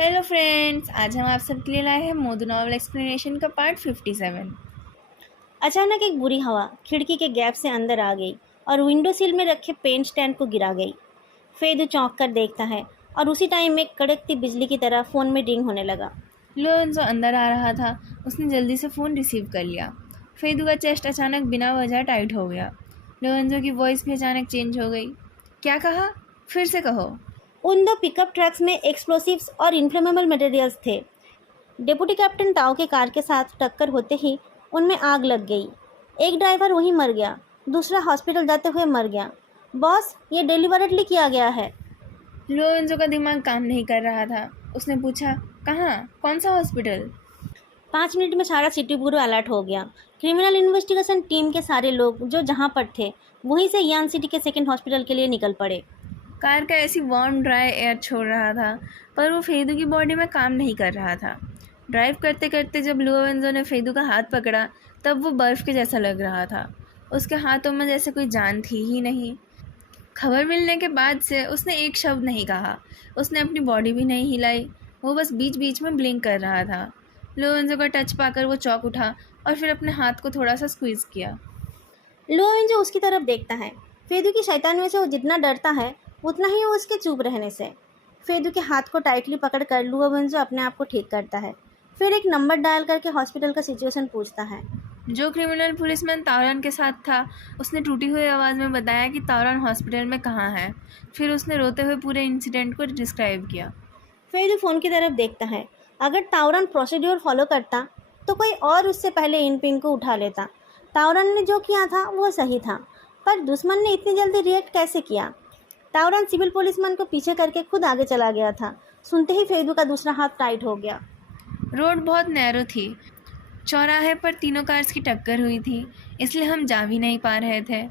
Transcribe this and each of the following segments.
Hello friends, आज हम आप सबके लिए लाए हैं मोदू नॉवल एक्सप्लेनेशन का पार्ट 57। अचानक एक बुरी हवा खिड़की के गैप से अंदर आ गई और विंडो सील में रखे पेन स्टैंड को गिरा गई। फेदू चौंक कर देखता है और उसी टाइम एक कड़कती बिजली की तरह फ़ोन में रिंग होने लगा। लोरेंजो अंदर आ रहा था। उसने जल्दी से फ़ोन रिसीव कर लिया। फेदू का चेस्ट अचानक बिना वजह टाइट हो गया। लोरेंजो की वॉइस भी अचानक चेंज हो गई। क्या कहा? फिर से कहो। उन दो पिकअप ट्रक्स में एक्सप्लोसिव्स और इन्फ्लेमेबल मटेरियल्स थे। डिप्टी कैप्टन ताओ के कार के साथ टक्कर होते ही उनमें आग लग गई। एक ड्राइवर वहीं मर गया, दूसरा हॉस्पिटल जाते हुए मर गया। बॉस, ये डिलीवरेटली किया गया है। लोरेंजो का दिमाग काम नहीं कर रहा था। उसने पूछा, कहाँ? कौन सा हॉस्पिटल? 5 मिनट में सारा सिटी ब्यूरो अलर्ट हो गया। क्रिमिनल इन्वेस्टिगेशन टीम के सारे लोग जो जहां पर थे वहीं से यान सिटी के सेकेंड हॉस्पिटल के लिए निकल पड़े। कार का ऐसी वार्म ड्राई एयर छोड़ रहा था, पर वो फेदू की बॉडी में काम नहीं कर रहा था। ड्राइव करते करते जब लोरेंजो ने फेदू का हाथ पकड़ा, तब वो बर्फ़ के जैसा लग रहा था। उसके हाथों में जैसे कोई जान थी ही नहीं। खबर मिलने के बाद से उसने एक शब्द नहीं कहा। उसने अपनी बॉडी भी नहीं हिलाई। वो बस बीच बीच में ब्लिंक कर रहा था। लोरेंजो का टच पाकर वो चौंक उठा और फिर अपने हाथ को थोड़ा सा स्क्वीज़ किया। लुओवेंजो उसकी तरफ देखता है। फेदू की शैतानियों से वो जितना डरता है उतना ही वो उसके चुप रहने से। फेदू के हाथ को टाइटली पकड़कर लुओवेंजो अपने आप को ठीक करता है। फिर एक नंबर डायल करके हॉस्पिटल का सिचुएशन पूछता है। जो क्रिमिनल पुलिसमैन तावरान के साथ था, उसने टूटी हुई आवाज़ में बताया कि तावरान हॉस्पिटल में कहाँ है। फिर उसने रोते हुए पूरे इंसिडेंट को डिस्क्राइब किया। फेदू फ़ोन की तरफ देखता है। अगर तावरान प्रोसीड्योर फॉलो करता तो कोई और उससे पहले इन पिन को उठा लेता। तावरान ने जो किया था वो सही था, पर दुश्मन ने इतनी जल्दी रिएक्ट कैसे किया? तावरान सिविल पुलिसमैन को पीछे करके खुद आगे चला गया था। सुनते ही फेदू का दूसरा हाथ टाइट हो गया। रोड बहुत नैरो थी। चौराहे पर तीनों कार्स की टक्कर हुई थी, इसलिए हम जा भी नहीं पा रहे थे।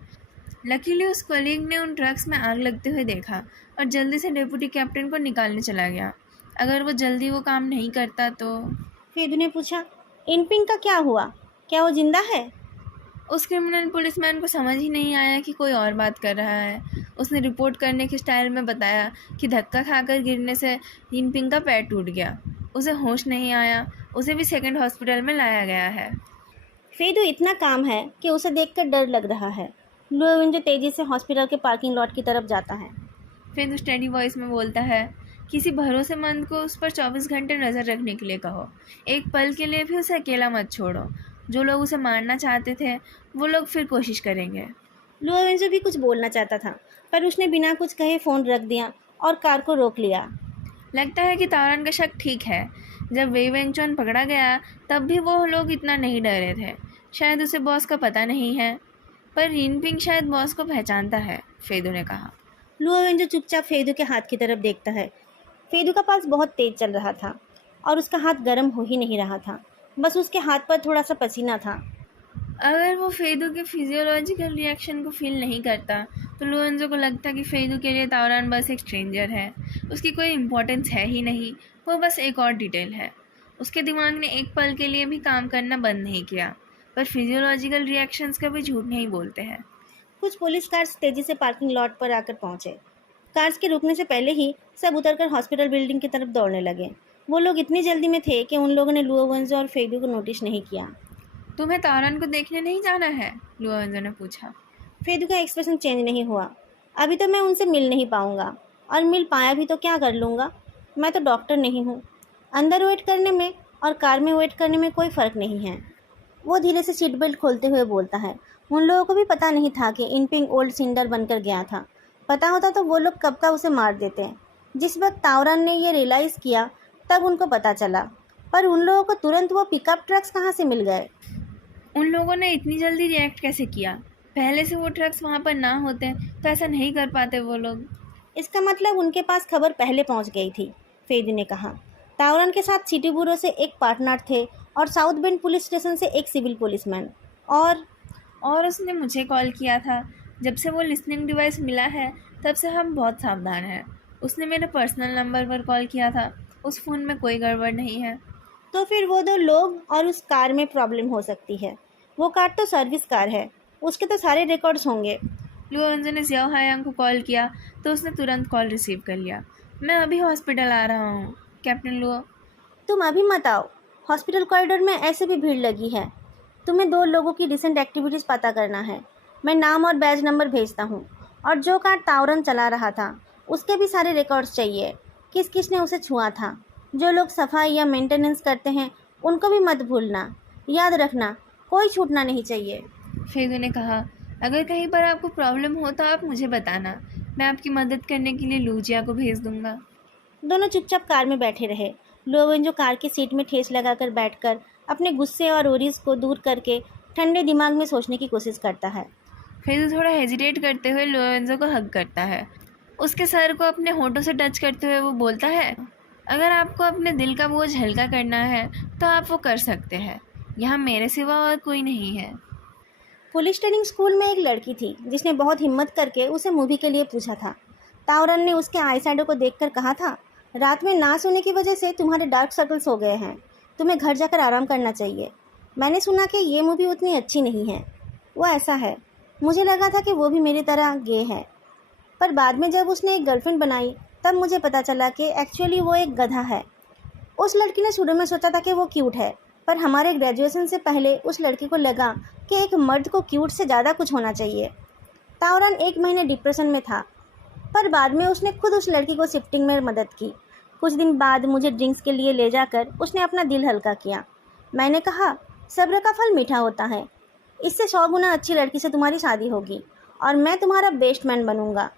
लकीली उस कलीग ने उन ट्रक्स में आग लगते हुए देखा और जल्दी से डिप्टी कैप्टन को निकालने चला गया। अगर वो जल्दी वो काम नहीं करता तो। फेदू ने पूछा, इन पिन का क्या हुआ? क्या वो जिंदा है? उस क्रिमिनल पुलिसमैन को समझ ही नहीं आया कि कोई और बात कर रहा है। उसने रिपोर्ट करने के स्टाइल में बताया कि धक्का खाकर गिरने से यिनपिंग का पैर टूट गया। उसे होश नहीं आया। उसे भी सेकंड हॉस्पिटल में लाया गया है। फेदू इतना काम है कि उसे देखकर डर लग रहा है। लुओवेंजो तेजी से हॉस्पिटल के पार्किंग लॉट की तरफ जाता है। फिर स्टेडी वॉइस में बोलता है, किसी भरोसेमंद को उस पर 24 घंटे नज़र रखने के लिए कहो। एक पल के लिए भी उसे अकेला मत छोड़ो। जो लोग उसे मारना चाहते थे, वो लोग फिर कोशिश करेंगे। लुओवेंजो भी कुछ बोलना चाहता था, पर उसने बिना कुछ कहे फ़ोन रख दिया और कार को रोक लिया। लगता है कि तावरान का शक ठीक है। जब वेई वेंगचुन पकड़ा गया, तब भी वो लोग इतना नहीं डरे थे। शायद उसे बॉस का पता नहीं है, पर यिनपिंग शायद बॉस को पहचानता है, फेदू ने कहा। लुओवेंजो चुपचाप फेदू के हाथ की तरफ देखता है। फेदू का पल्स बहुत तेज चल रहा था और उसका हाथ गर्म हो ही नहीं रहा था। बस उसके हाथ पर थोड़ा सा पसीना था। अगर वो फेदू के फिजियोलॉजिकल रिएक्शन को फील नहीं करता, तो लोरेंजो को लगता कि फेदू के लिए तावरान बस एक स्ट्रेंजर है। उसकी कोई इम्पोर्टेंस है ही नहीं। वो बस एक और डिटेल है। उसके दिमाग ने एक पल के लिए भी काम करना बंद नहीं किया। पर फिजियोलॉजिकल रिएक्शंस कभी झूठ नहीं बोलते हैं। कुछ पुलिस कार्स तेजी से पार्किंग लॉट पर आकर पहुंचे। कार्स के रुकने से पहले ही सब उतरकर हॉस्पिटल बिल्डिंग की तरफ दौड़ने लगे। वो लोग इतनी जल्दी में थे कि उन लोगों ने लुओवेंजो और फेदू को नोटिस नहीं किया। तुम्हें तावरान को देखने नहीं जाना है? लोरेंजो ने पूछा। फेदू का एक्सप्रेशन चेंज नहीं हुआ। अभी तो मैं उनसे मिल नहीं पाऊंगा, और मिल पाया भी तो क्या कर लूँगा? मैं तो डॉक्टर नहीं हूँ। अंदर वेट करने में और कार में वेट करने में कोई फ़र्क नहीं है। वो धीरे से सीट बेल्ट खोलते हुए बोलता है। उन लोगों को भी पता नहीं था कि इनपिंग ओल्ड सिंडर बनकर गया था। पता होता तो वो लोग कब का उसे मार देते। जिस वक्त तावरान ने ये रियलाइज़ किया तब उनको पता चला, पर उन लोगों को तुरंत वो पिकअप ट्रक्स कहाँ से मिल गए? उन लोगों ने इतनी जल्दी रिएक्ट कैसे किया? पहले से वो ट्रक्स वहाँ पर ना होते तो ऐसा नहीं कर पाते वो लोग। इसका मतलब उनके पास खबर पहले पहुंच गई थी, फेदी ने कहा। तावरान के साथ सिटी ब्यूरो से एक पार्टनर थे और साउथ बेंड पुलिस स्टेशन से एक सिविल पुलिसमैन। और उसने मुझे कॉल किया था। जब से वो लिसनिंग डिवाइस मिला है, तब से हम बहुत सावधान हैं। उसने मेरे पर्सनल नंबर पर कॉल किया था। उस फ़ोन में कोई गड़बड़ नहीं है। तो फिर वो दो लोग और उस कार में प्रॉब्लम हो सकती है। वो कार तो सर्विस कार है, उसके तो सारे रिकॉर्ड्स होंगे। लुओंजो ने जियाओ हायांग को कॉल किया तो उसने तुरंत कॉल रिसीव कर लिया। मैं अभी हॉस्पिटल आ रहा हूँ। Captain Luo. तुम अभी मत आओ, हॉस्पिटल कॉरिडोर में ऐसे भी भीड़ लगी है। तुम्हें 2 लोगों की रिसेंट एक्टिविटीज़ पता करना है। मैं नाम और बैज नंबर भेजता हूँ, और जो कार तावरन चला रहा था उसके भी सारे रिकॉर्ड्स चाहिए, किस किस ने उसे छुआ था। जो लोग सफाई या मेंटेनेंस करते हैं उनको भी मत भूलना। याद रखना, कोई छूटना नहीं चाहिए। फेदू ने कहा, अगर कहीं पर आपको प्रॉब्लम हो तो आप मुझे बताना, मैं आपकी मदद करने के लिए लूजिया को भेज दूंगा। दोनों चुपचाप कार में बैठे रहे। लोवेंजो कार की सीट में ठेस लगाकर बैठकर अपने गुस्से और ओरीज को दूर करके ठंडे दिमाग में सोचने की कोशिश करता है। फेदू थोड़ा हेजिटेट करते हुए लुओवेंजो को हग करता है। उसके सर को अपने होठों से टच करते हुए वो बोलता है, अगर आपको अपने दिल का बोझ हल्का करना है तो आप वो कर सकते हैं। यहाँ मेरे सिवा और कोई नहीं है। पुलिस ट्रेनिंग स्कूल में एक लड़की थी जिसने बहुत हिम्मत करके उसे मूवी के लिए पूछा था। तावरन ने उसके आई शैडो को देखकर कहा था, रात में ना सोने की वजह से तुम्हारे डार्क सर्कल्स हो गए हैं, तुम्हें घर जाकर आराम करना चाहिए। मैंने सुना कि ये मूवी उतनी अच्छी नहीं है। वो ऐसा है, मुझे लगा था कि वो भी मेरी तरह गे है, पर बाद में जब उसने एक गर्लफ्रेंड बनाई तब मुझे पता चला कि एक्चुअली वो एक गधा है। उस लड़की ने शुरू में सोचा था कि वो क्यूट है, पर हमारे ग्रेजुएशन से पहले उस लड़की को लगा कि एक मर्द को क्यूट से ज़्यादा कुछ होना चाहिए। तावरन 1 महीने डिप्रेशन में था, पर बाद में उसने खुद उस लड़की को शिफ्टिंग में मदद की। कुछ दिन बाद मुझे ड्रिंक्स के लिए ले जाकर उसने अपना दिल हल्का किया। मैंने कहा, सब्र का फल मीठा होता है। इससे 100 गुना अच्छी लड़की से तुम्हारी शादी होगी और मैं तुम्हारा बेस्ट मैन बनूंगा।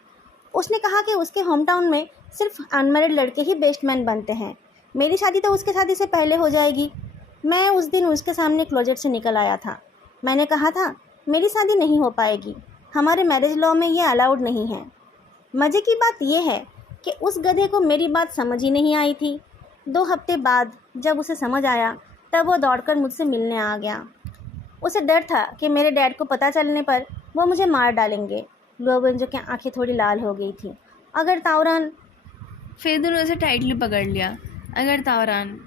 उसने कहा कि उसके होम टाउन में सिर्फ अनमैरिड लड़के ही बेस्ट मैन बनते हैं। मेरी शादी तो उसके शादी से पहले हो जाएगी। मैं उस दिन उसके सामने क्लोजेट से निकल आया था। मैंने कहा था, मेरी शादी नहीं हो पाएगी, हमारे मैरिज लॉ में ये अलाउड नहीं है। मज़े की बात यह है कि उस गधे को मेरी बात समझ ही नहीं आई थी। 2 हफ्ते बाद जब उसे समझ आया तब वो दौड़कर मुझसे मिलने आ गया। उसे डर था कि मेरे डैड को पता चलने पर वो मुझे मार डालेंगे। लोवेंजो की आंखें थोड़ी लाल हो गई थी। अगर तावरन फेदू ने उसे टाइटली पकड़ लिया। अगर तावरान,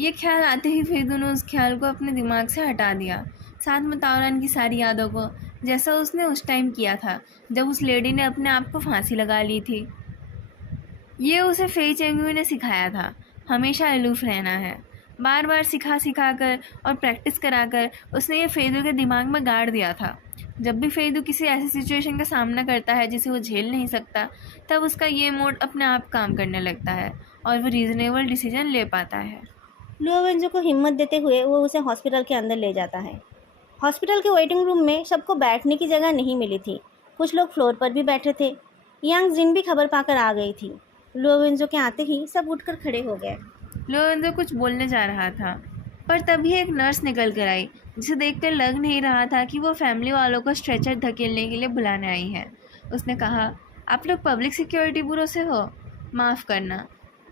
ये ख्याल आते ही फेदू ने उस ख्याल को अपने दिमाग से हटा दिया, साथ में तावरान की सारी यादों को, जैसा उसने उस टाइम किया था जब उस लेडी ने अपने आप को फांसी लगा ली थी। ये उसे फेई चेंगुई ने सिखाया था, हमेशा अलूफ रहना है। बार बार सिखा कर और प्रैक्टिस कराकर उसने ये फेदू के दिमाग में गाड़ दिया था। जब भी फेदू किसी ऐसी सिचुएशन का सामना करता है जिसे वो झेल नहीं सकता, तब उसका ये मोड अपने आप काम करने लगता है और वो रीज़नेबल डिसीजन ले पाता है। लोवेंजो को हिम्मत देते हुए वो उसे हॉस्पिटल के अंदर ले जाता है। हॉस्पिटल के वेटिंग रूम में सबको बैठने की जगह नहीं मिली थी। कुछ लोग फ्लोर पर भी बैठे थे। यांग जिन भी खबर पाकर आ गई थी। लोवेंजो के आते ही सब उठकर खड़े हो गए। लोवेंजो कुछ बोलने जा रहा था, पर तभी एक नर्स निकल कर आई, जिसे देखकर लग नहीं रहा था कि वो फैमिली वालों को स्ट्रेचर धकेलने के लिए बुलाने आई है। उसने कहा, आप लोग पब्लिक सिक्योरिटी ब्यूरो से हो? माफ़ करना,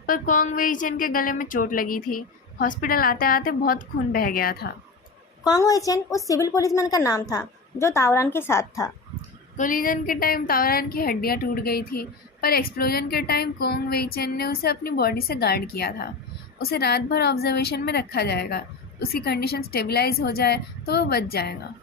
पर कोंग वेई चेन के गले में चोट लगी थी। हॉस्पिटल आते आते बहुत खून बह गया था। कोंग वेई चेन उस सिविल पुलिसमैन का नाम था जो तावरान के साथ था। कोलिजन के टाइम तावरान की हड्डियां टूट गई थी, पर एक्सप्लोजन के टाइम कोंग वेई चेन ने उसे अपनी बॉडी से गार्ड किया था। उसे रात भर ऑब्जर्वेशन में रखा जाएगा। उसकी कंडीशन स्टेबलाइज हो जाए तो वो बच जाएगा।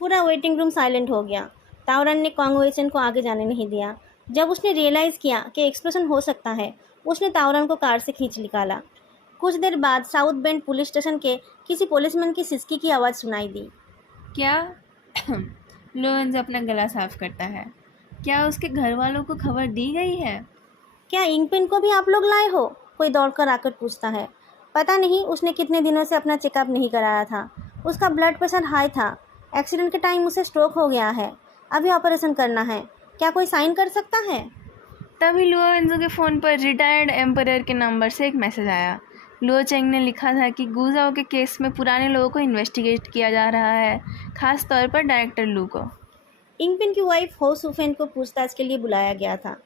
पूरा वेटिंग रूम साइलेंट हो गया। तावरान ने कोंग वेई चेन को आगे जाने नहीं दिया। जब उसने रियलाइज़ किया कि एक्सप्लोजन हो सकता है, उसने तावरान को कार से खींच निकाला। कुछ देर बाद साउथ बेंड पुलिस स्टेशन के किसी पुलिसमैन की सिसकी की आवाज़ सुनाई दी। क्या? लोवेंजो अपना गला साफ करता है। क्या उसके घर वालों को खबर दी गई है? क्या इंगपिन को भी आप लोग लाए हो? कोई दौड़कर आकर पूछता है। पता नहीं उसने कितने दिनों से अपना चेकअप नहीं कराया था। उसका ब्लड प्रेशर हाई था। एक्सीडेंट के टाइम उसे स्ट्रोक हो गया है। अभी ऑपरेशन करना है। क्या कोई साइन कर सकता है? तभी लोवेंजो के फ़ोन पर रिटायर्ड एम्परर के नंबर से एक मैसेज आया। लो चेंग ने लिखा था कि गुजाओ के केस में पुराने लोगों को इन्वेस्टिगेट किया जा रहा है, खास तौर पर डायरेक्टर लू को। इंगपिन की वाइफ हो सुफेन को पूछताछ के लिए बुलाया गया था।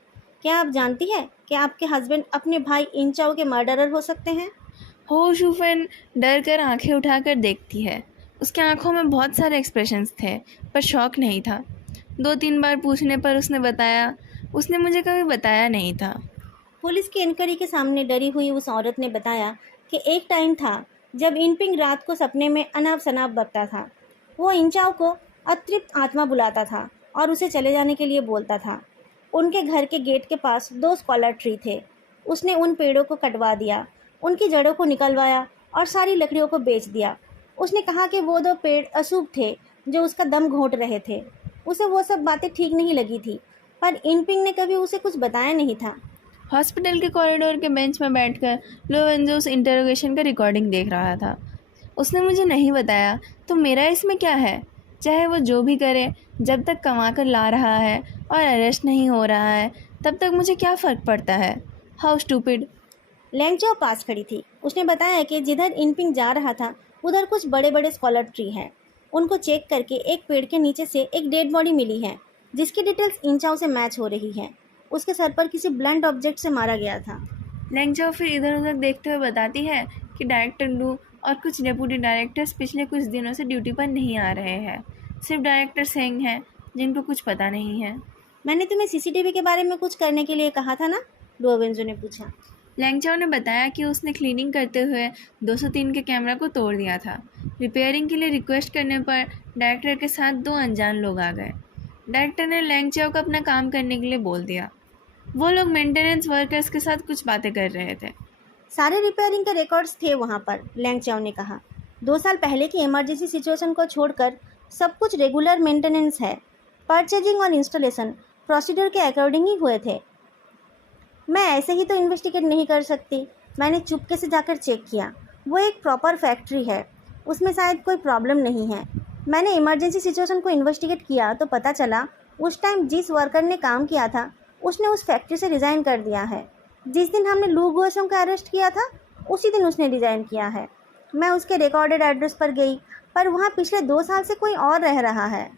क्या आप जानती हैं कि आपके हस्बैंड अपने भाई इंचाओ के मर्डरर हो सकते हैं? हो शुफेन डर कर आँखें उठाकर देखती है। उसकी आंखों में बहुत सारे एक्सप्रेशंस थे, पर शौक नहीं था। 2-3 बार पूछने पर उसने बताया, उसने मुझे कभी बताया नहीं था। पुलिस की इंक्वायरी के सामने डरी हुई उस औरत ने बताया कि एक टाइम था जब इनपिंग रात को सपने में अनाप शनाप बकता था। वो इंचाओ को अतृप्त आत्मा बुलाता था और उसे चले जाने के लिए बोलता था। उनके घर के गेट के पास 2 स्कॉलर ट्री थे। उसने उन पेड़ों को कटवा दिया। उनकी जड़ों को निकलवाया और सारी लकड़ियों को बेच दिया। उसने कहा कि वो 2 पेड़ अशुभ थे जो उसका दम घोंट रहे थे। उसे वो सब बातें ठीक नहीं लगी थी, पर इनपिंग ने कभी उसे कुछ बताया नहीं था। हॉस्पिटल के कॉरिडोर के बेंच में बैठकर लोवेंजो उस इंटरोगेशन का रिकॉर्डिंग देख रहा था। उसने मुझे नहीं बताया तो मेरा इसमें क्या है? चाहे वो जो भी करे, जब तक कमा कर ला रहा है और अरेस्ट नहीं हो रहा है, तब तक मुझे क्या फ़र्क पड़ता है? How stupid. लैंगचो पास खड़ी थी। उसने बताया कि जिधर इनपिंग जा रहा था उधर कुछ बड़े बड़े स्कॉलर ट्री हैं। उनको चेक करके एक पेड़ के नीचे से एक डेड बॉडी मिली है जिसकी डिटेल्स इंचाओ से मैच हो रही है। उसके सर पर किसी ब्लंट ऑब्जेक्ट से मारा गया था। लैंगचो फिर इधर उधर देखते हुए बताती है कि डायरेक्टर लू और कुछ डेप्यूटी डायरेक्टर्स पिछले कुछ दिनों से ड्यूटी पर नहीं आ रहे हैं। सिर्फ डायरेक्टर सेंग हैं जिनको कुछ पता नहीं है। मैंने तुम्हें सीसीटीवी के बारे में कुछ करने के लिए कहा था ना? लुओवेंजो ने पूछा। लैंगचाओ ने बताया कि उसने क्लीनिंग करते हुए 203 के कैमरा को तोड़ दिया था। रिपेयरिंग के लिए रिक्वेस्ट करने पर डायरेक्टर के साथ 2 अनजान लोग आ गए। डायरेक्टर ने लैंगचाओ को अपना काम करने के लिए बोल दिया। वो लोग मेंटेनेंस वर्कर्स के साथ कुछ बातें कर रहे थे। सारे रिपेयरिंग के रिकॉर्ड्स थे वहाँ पर, लैंगचाओ ने कहा। 2 साल पहले की इमरजेंसी सिचुएशन को छोड़कर सब कुछ रेगुलर मेंटेनेंस है। परचेजिंग और इंस्टॉलेशन प्रोसीड्यूर के अकॉर्डिंग ही हुए थे। मैं ऐसे ही तो इन्वेस्टिगेट नहीं कर सकती। मैंने चुपके से जाकर चेक किया। वो एक प्रॉपर फैक्ट्री है, उसमें शायद कोई प्रॉब्लम नहीं है। मैंने इमरजेंसी सिचुएशन को इन्वेस्टिगेट किया तो पता चला उस टाइम जिस वर्कर ने काम किया था उसने उस फैक्ट्री से रिज़ाइन कर दिया है। जिस दिन हमने लू गुओशोंग को अरेस्ट किया था उसी दिन उसने रिज़ाइन किया है। मैं उसके रिकॉर्डेड एड्रेस पर गई, पर वहाँ पिछले 2 साल से कोई और रह रहा है।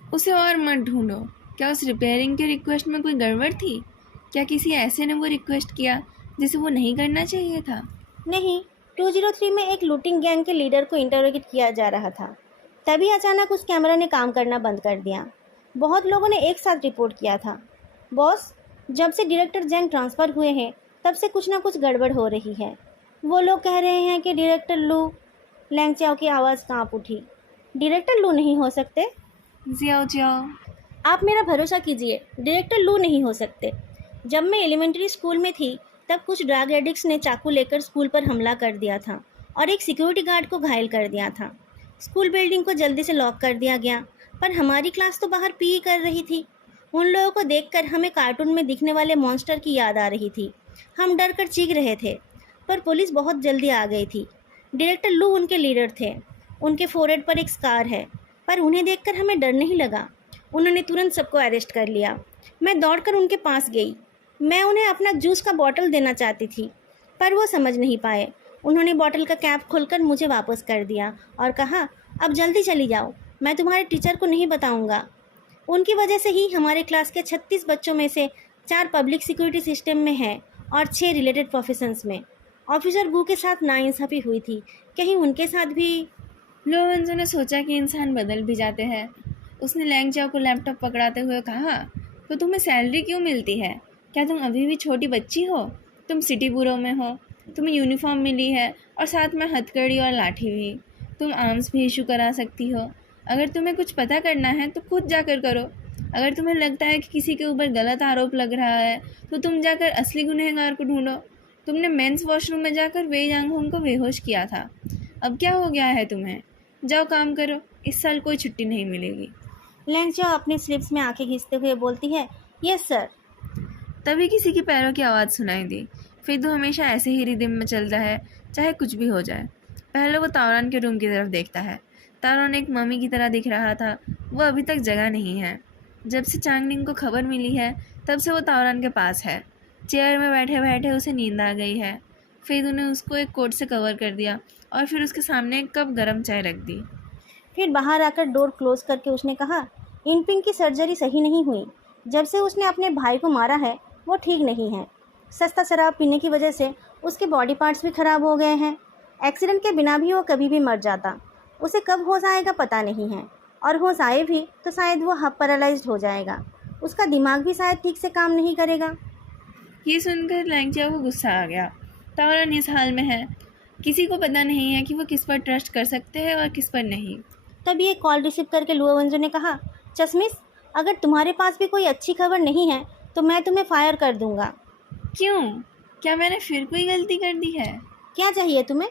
उसे और मत ढूंढो। क्या उस रिपेयरिंग के रिक्वेस्ट में कोई गड़बड़ थी? क्या किसी ऐसे ने वो रिक्वेस्ट किया जिसे वो नहीं करना चाहिए था? नहीं, 203 में एक लूटिंग गैंग के लीडर को इंटरोगेट किया जा रहा था। तभी अचानक उस कैमरा ने काम करना बंद कर दिया। बहुत लोगों ने एक साथ रिपोर्ट किया था। बॉस, जब से डायरेक्टर जैंग ट्रांसफ़र हुए हैं तब से कुछ ना कुछ गड़बड़ हो रही है। वो लोग कह रहे हैं कि डायरेक्टर लू। लैंगचाओ की आवाज़ कांप उठी। डायरेक्टर लू नहीं हो सकते। जियाओ जियाओ, आप मेरा भरोसा कीजिए, डायरेक्टर लू नहीं हो सकते। जब मैं एलिमेंट्री स्कूल में थी तब कुछ ड्रग एडिक्ट्स ने चाकू लेकर स्कूल पर हमला कर दिया था और एक सिक्योरिटी गार्ड को घायल कर दिया था। स्कूल बिल्डिंग को जल्दी से लॉक कर दिया गया, पर हमारी क्लास तो बाहर पी कर रही थी। उन लोगों को देखकर हमें कार्टून में दिखने वाले मॉन्स्टर की याद आ रही थी। हम डर कर चीख रहे थे, पर पुलिस बहुत जल्दी आ गई थी। डायरेक्टर लू उनके लीडर थे। उनके फोरहेड पर एक स्कार है, पर उन्हें देखकर हमें डर नहीं लगा। उन्होंने तुरंत सबको अरेस्ट कर लिया। मैं दौड़कर उनके पास गई। मैं उन्हें अपना जूस का बॉटल देना चाहती थी, पर वो समझ नहीं पाए। उन्होंने बॉटल का कैप खोलकर मुझे वापस कर दिया और कहा, अब जल्दी चली जाओ, मैं तुम्हारे टीचर को नहीं बताऊंगा। उनकी वजह से ही हमारे क्लास के 36 बच्चों में से 4 पब्लिक सिक्योरिटी सिस्टम में हैं और 6 रिलेटेड प्रोफेशंस में। ऑफिसर गू के साथ नाइंसाफ़ी हुई थी, कहीं उनके साथ भी। लोवेंजो ने सोचा कि इंसान बदल भी जाते हैं। उसने लैंगचाओ को लैपटॉप पकड़ाते हुए कहा, तो तुम्हें सैलरी क्यों मिलती है? क्या तुम अभी भी छोटी बच्ची हो? तुम सिटी ब्यूरो में हो, तुम्हें यूनिफॉर्म मिली है और साथ में हथकड़ी और लाठी भी। तुम आर्म्स भी इशू करा सकती हो। अगर तुम्हें कुछ पता करना है तो खुद जाकर करो। अगर तुम्हें लगता है कि किसी के ऊपर गलत आरोप लग रहा है तो तुम जाकर असली गुनहगार को ढूंढो। तुमने मेंस वॉशरूम में जाकर वे यांगहोंग को बेहोश किया था। अब क्या हो गया है तुम्हें? जाओ काम करो, इस साल कोई छुट्टी नहीं मिलेगी। लैंगचाओ अपनी स्लिप्स में आंखें घिसते हुए बोलती है, यस सर। तभी किसी की पैरों की आवाज़ सुनाई दी। फिर तो हमेशा ऐसे ही रिदम में चलता है, चाहे कुछ भी हो जाए। पहले वो तावरान के रूम की तरफ देखता है। तावरान एक मम्मी की तरह दिख रहा था। वो अभी तक जगह नहीं है। जब से चांगनिंग को खबर मिली है तब से वो तावरान के पास है। चेयर में बैठे बैठे उसे नींद आ गई है। फिर उन्हें उसको एक कोट से कवर कर दिया और फिर उसके सामने एक कप गर्म चाय रख दी। फिर बाहर आकर डोर क्लोज करके उसने कहा, इनपिंग की सर्जरी सही नहीं हुई। जब से उसने अपने भाई को मारा है वो ठीक नहीं है। सस्ता शराब पीने की वजह से उसके बॉडी पार्ट्स भी खराब हो गए हैं। एक्सीडेंट के बिना भी वो कभी भी मर जाता। उसे कब होश आएगा पता नहीं है, और होश आए भी तो शायद वो हाफ पैरालाइज्ड हो जाएगा। उसका दिमाग भी शायद ठीक से काम नहीं करेगा। ये सुनकर लैंगचाओ को गुस्सा आ गया। तावरान इस हाल में है, किसी को पता नहीं है कि वो किस पर ट्रस्ट कर सकते हैं और किस पर नहीं। तभी एक कॉल रिसीव करके लुओवेंजो ने कहा, चश्मिश, अगर तुम्हारे पास भी कोई अच्छी खबर नहीं है तो मैं तुम्हें फायर कर दूंगा। क्यों? क्या मैंने फिर कोई गलती कर दी है? क्या चाहिए तुम्हें?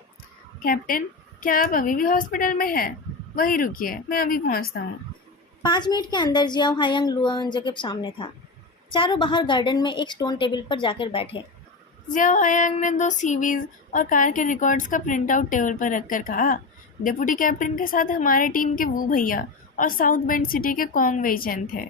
कैप्टन, क्या आप अभी भी हॉस्पिटल में हैं? वहीं रुकिए, मैं अभी पहुंचता हूँ। 5 मिनट के अंदर जियाओ हायंग लुओवेंजो के सामने था। चारों बाहर गार्डन में एक स्टोन टेबल पर जाकर बैठे। जियाओ हयांग ने 2 सीवीज और कार के रिकॉर्ड्स का प्रिंट आउट टेबल पर रखकर कहा, डिप्टी कैप्टन के साथ हमारे टीम के वू भैया और साउथ बेंड सिटी के कॉन्ग वेइचेन थे।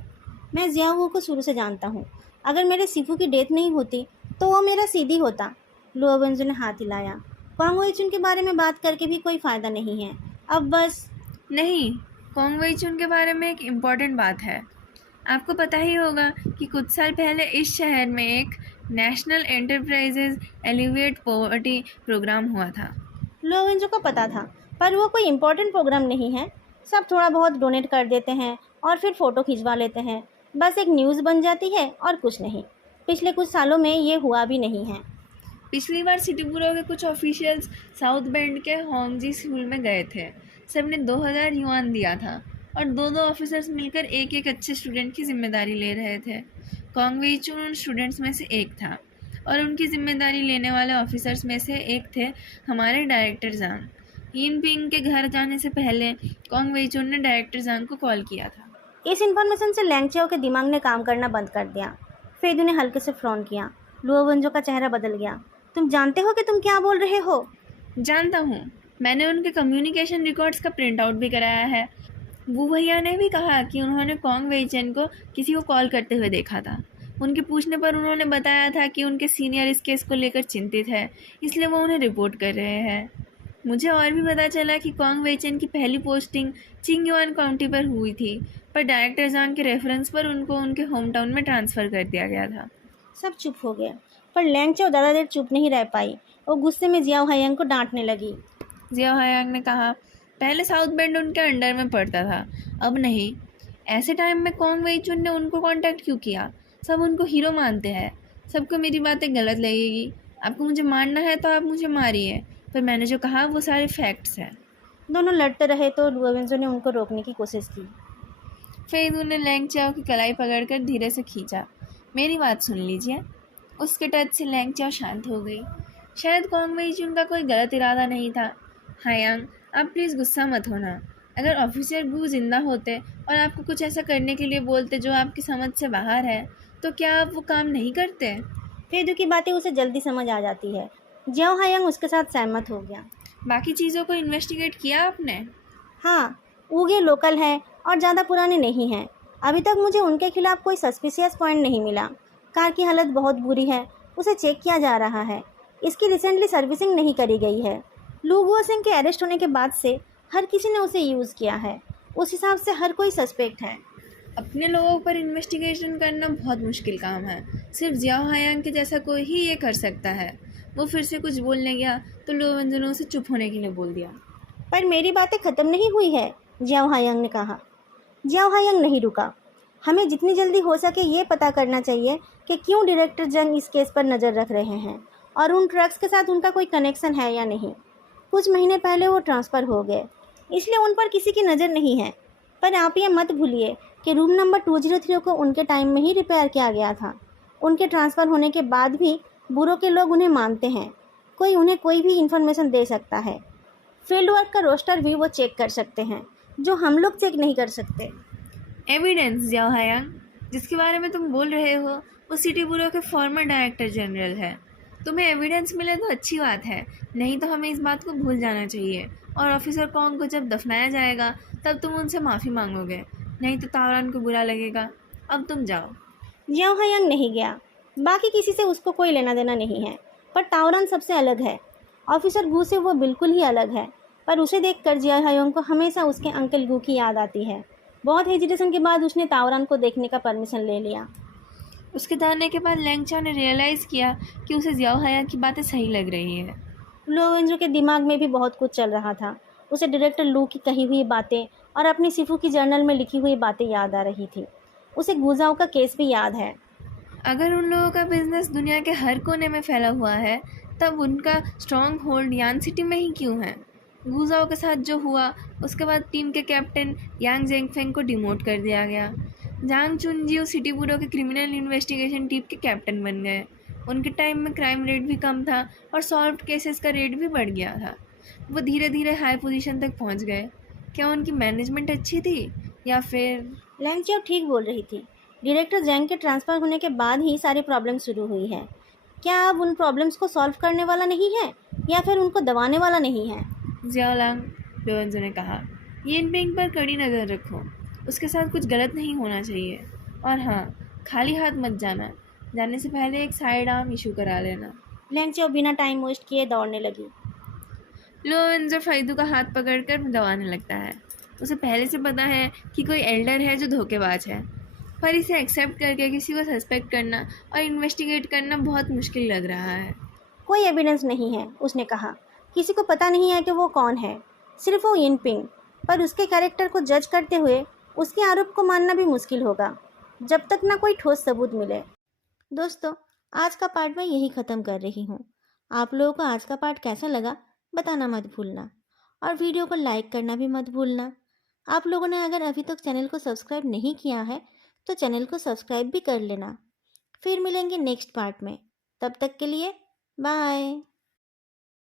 मैं जियाओ को शुरू से जानता हूँ। अगर मेरे सिफू की डेथ नहीं होती तो वो मेरा सीधी होता। लुओवेंजो ने हाथ हिलाया। कॉन्ग के बारे में बात करके भी कोई फ़ायदा नहीं है। अब बस। नहीं, कॉन्ग वेइचुन के बारे में एक इम्पॉर्टेंट बात है। आपको पता ही होगा कि कुछ साल पहले इस शहर में एक national enterprises elevate poverty programme हुआ था। लुओवेंजो को पता था, पर वो कोई इम्पोर्टेंट प्रोग्राम नहीं है। सब थोड़ा बहुत डोनेट कर देते हैं और फिर फ़ोटो खिंचवा लेते हैं। बस एक न्यूज़ बन जाती है और कुछ नहीं। पिछले कुछ सालों में ये हुआ भी नहीं है। पिछली बार सिटी ब्यूरो के कुछ ऑफिशियल्स साउथ बेंड के होंगजी स्कूल में गए थे। सबने 2000 युआन दिया था और 2-2 ऑफिसर्स मिलकर एक एक अच्छे स्टूडेंट की जिम्मेदारी ले रहे थे। कॉन्ग वेइचुन उन स्टूडेंट्स में से एक था और उनकी जिम्मेदारी लेने वाले ऑफिसर्स में से एक थे हमारे डायरेक्टर जांग। यिन पिंग के घर जाने से पहले कॉन्ग वेइचुन ने डायरेक्टर जांग को कॉल किया था। इस इन्फॉर्मेशन से लैंगचाओ के दिमाग ने काम करना बंद कर दिया। फेदू ने हल्के से फ्रॉन किया। लुओवेंजो का चेहरा बदल गया। तुम जानते हो कि तुम क्या बोल रहे हो? जानता हूँ, मैंने उनके कम्युनिकेशन रिकॉर्ड्स का प्रिंट आउट भी कराया है। वो भैया ने भी कहा कि उन्होंने कॉन्ग वेइचेन को किसी को कॉल करते हुए देखा था। उनके पूछने पर उन्होंने बताया था कि उनके सीनियर इस केस को लेकर चिंतित है, इसलिए वो उन्हें रिपोर्ट कर रहे हैं। मुझे और भी पता चला कि कॉन्ग वेइचेन की पहली पोस्टिंग चिंगयुआन काउंटी पर हुई थी, पर डायरेक्टर जांग के रेफरेंस पर उनको उनके होम टाउन में ट्रांसफ़र कर दिया गया था। सब चुप हो गए, पर लैंगचाओ ज़्यादा देर चुप नहीं रह पाई। वो गुस्से में जियाओ हायंग को डांटने लगी। जियाओ हायांग ने कहा, पहले साउथ बेंड उनके अंडर में पड़ता था, अब नहीं। ऐसे टाइम में कॉन्ग वेइचुन ने उनको कांटेक्ट क्यों किया? सब उनको हीरो मानते हैं। सबको मेरी बातें गलत लगेगी। आपको मुझे मारना है तो आप मुझे मारिए, पर मैंने जो कहा वो सारे फैक्ट्स हैं। दोनों लड़ते रहे तो लुओवेंजो ने उनको रोकने की कोशिश की। फिर उन्होंने लैंगचाओ की कलाई पकड़कर धीरे से खींचा। मेरी बात सुन लीजिए। उसके टच से लैंगचाओ शांत हो गई। शायद कॉन्ग वेइचुन का कोई गलत इरादा नहीं था। हायांग, आप प्लीज़ गुस्सा मत होना। अगर ऑफिसर गू जिंदा होते और आपको कुछ ऐसा करने के लिए बोलते जो आपकी समझ से बाहर है, तो क्या आप वो काम नहीं करते? फेदू की बातें उसे जल्दी समझ आ जाती है। जियाओ हायंग उसके साथ सहमत हो गया। बाकी चीज़ों को इन्वेस्टिगेट किया आपने? हाँ, ऊगे लोकल है और ज़्यादा पुराने नहीं हैं। अभी तक मुझे उनके खिलाफ कोई सस्पिशियस पॉइंट नहीं मिला। कार की हालत बहुत बुरी है, उसे चेक किया जा रहा है। इसकी रिसेंटली सर्विसिंग नहीं करी गई है। लू गुओ सिंह के अरेस्ट होने के बाद से हर किसी ने उसे यूज़ किया है। उस हिसाब से हर कोई सस्पेक्ट है। अपने लोगों पर इन्वेस्टिगेशन करना बहुत मुश्किल काम है। सिर्फ जियाओ हायांग के जैसा कोई ही ये कर सकता है। वो फिर से कुछ बोलने गया तो लुओवेंजो ने उसे चुप होने के लिए बोल दिया। पर मेरी बातें ख़त्म नहीं हुई है, जियाओ हायंग ने कहा। जियाओ हायंग नहीं रुका। हमें जितनी जल्दी हो सके ये पता करना चाहिए कि क्यों डायरेक्टर जंग इस केस पर नज़र रख रहे हैं और उन ट्रक्स के साथ उनका कोई कनेक्शन है या नहीं। कुछ महीने पहले वो ट्रांसफ़र हो गए, इसलिए उन पर किसी की नज़र नहीं है। पर आप ये मत भूलिए कि रूम नंबर 203 को उनके टाइम में ही रिपेयर किया गया था। उनके ट्रांसफ़र होने के बाद भी ब्यूरो के लोग उन्हें मानते हैं। कोई उन्हें कोई भी इन्फॉर्मेशन दे सकता है। फील्ड वर्क का रोस्टर भी वो चेक कर सकते हैं, जो हम लोग चेक नहीं कर सकते। एविडेंस जियाओ हायांग, जिसके बारे में तुम बोल रहे हो वो सिटी ब्यूरो के फॉर्मर डायरेक्टर जनरल है। तुम्हें एविडेंस मिले तो अच्छी बात है, नहीं तो हमें इस बात को भूल जाना चाहिए और ऑफिसर कॉन्ग को जब दफनाया जाएगा तब तुम उनसे माफ़ी मांगोगे, नहीं तो तावरान को बुरा लगेगा। अब तुम जाओ। जियाओ हायंग नहीं गया। बाकी किसी से उसको कोई लेना देना नहीं है, पर तावरान सबसे अलग है। ऑफिसर गू से वो बिल्कुल ही अलग है, पर उसे देखकर जियाओ हायंग को हमेशा उसके अंकल गू की याद आती है। बहुत हेजिटेशन के बाद उसने तावरान को देखने का परमिशन ले लिया। उसके जाने के बाद लैंगचा ने रियलाइज़ किया कि उसे जियाओ हायांग की बातें सही लग रही है। लुओवेंजो के दिमाग में भी बहुत कुछ चल रहा था। उसे डायरेक्टर लू की कही हुई बातें और अपनी सिफू की जर्नल में लिखी हुई बातें याद आ रही थी। उसे गुजाओ का केस भी याद है। अगर उन लोगों का बिजनेस दुनिया के हर कोने में फैला हुआ है, तब उनका स्ट्रॉन्ग होल्ड यान सिटी में ही क्यों है? गुजाओ के साथ जो हुआ उसके बाद टीम के कैप्टन यांग जेंगफेंग को डिमोट कर दिया गया। जांग चुनजियो सिटी ब्यूरो के क्रिमिनल इन्वेस्टिगेशन टीम के कैप्टन बन गए। उनके टाइम में क्राइम रेट भी कम था और सॉल्व्ड केसेस का रेट भी बढ़ गया था। वो धीरे धीरे हाई पोजीशन तक पहुंच गए। क्या उनकी मैनेजमेंट अच्छी थी या फिर? लैंग चियो ठीक बोल रही थी। डायरेक्टर जैंग के ट्रांसफ़र होने के बाद ही सारी प्रॉब्लम शुरू हुई है। क्या अब उन प्रॉब्लम्स को सॉल्व करने वाला नहीं है या फिर उनको दबाने वाला नहीं है? जियाओलांग लोवेंजो ने कहा, यिन पिंग पर कड़ी नज़र रखो। उसके साथ कुछ गलत नहीं होना चाहिए। और हाँ, खाली हाथ मत जाना। जाने से पहले एक साइड आर्म इशू करा लेना। लैंग चियो बिना टाइम वेस्ट किए दौड़ने लगी। लोवेंजो फाइदू का हाथ पकड़कर दबाने लगता है। उसे पहले से पता है कि कोई एल्डर है जो धोखेबाज है, पर इसे एक्सेप्ट करके किसी को सस्पेक्ट करना और इन्वेस्टिगेट करना बहुत मुश्किल लग रहा है। कोई एविडेंस नहीं है, उसने कहा। किसी को पता नहीं है कि वो कौन है, सिर्फ वो यिन पिंग। पर उसके कैरेक्टर को जज करते हुए उसके आरोप को मानना भी मुश्किल होगा जब तक ना कोई ठोस सबूत मिले। दोस्तों, आज का पार्ट मैं यही ख़त्म कर रही हूँ। आप लोगों को आज का पार्ट कैसा लगा बताना मत भूलना, और वीडियो को लाइक करना भी मत भूलना। आप लोगों ने अगर अभी तक चैनल को सब्सक्राइब नहीं किया है तो चैनल को सब्सक्राइब भी कर लेना। फिर मिलेंगे नेक्स्ट पार्ट में। तब तक के लिए बाय।